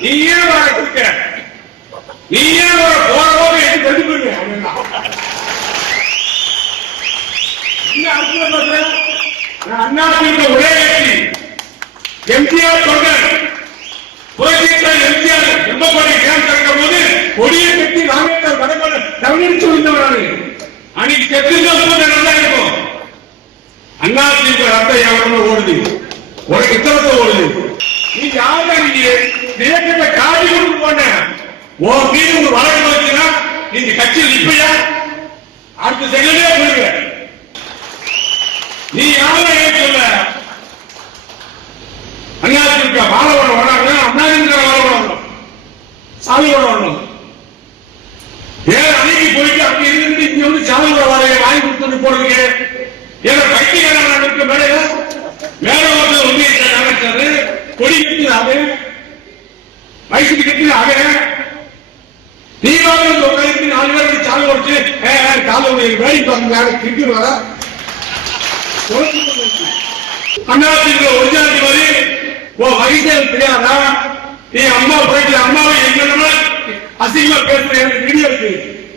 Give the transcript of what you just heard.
நீ ஏன் வர கொடுக்க, நீ ஏன் வர போறவோ எடுத்து கொண்டு போயிருவேன். என்ன அர்த்தம் பண்றேன்? அண்ணாதிமுக ஒரே கட்சி, எம்ஜிஆர் தொண்டர், புரட்சியாளர் எம்ஜிஆர் எம்பப்படி கேம்ப் திறக்கும் போது கொடியை கட்டி ராமேஸ்வரம் வடமலை தமிழ்ச்சி வந்தவரான அன்னைக்கு செத்துதான் நல்லா இருக்கும். அண்ணாதிமுக ரத்த எவ்வளவு ஓடுது, உனக்கு இத்தனை ஓடுது. நீ யாரு, நீ காடி கொடுத்து போன உன் மீது ஒரு வழக்கு வச்சுன்னா நீங்க கட்சியில் நிப்பையா? அடுத்த செகண்டே போயிருவ. நீ யாரும் சொல்ல அதிமுக பாலவோட வராங்க, அதிமுக வரணும், சாமியோட வரணும். ஏன் அன்னைக்கு போயிட்டு அப்படி இருந்து இங்க வந்து சாமியோட வரைய வாங்கி கொடுத்து போறதுக்கு ஏதோ கட்சிக்காரங்க மேல மேல வந்து ஒன்றிய அமைச்சர் கொடி கட்டுறாரு, வயசுக்கு கட்டுறாரு. தீவிரம் 4 பேருக்கு சாலை வச்சு காலை வேடி பார்க்க கிட்டு வர அண்ணாதிமுக ஒரிஜினாலிட்டி மாதிரி வயசு தெரியாதா? நீ அம்மா போயிட்டு அம்மாவை எங்க அசிங்கமா பேசுற எனக்கு வீடியோ இருக்கு.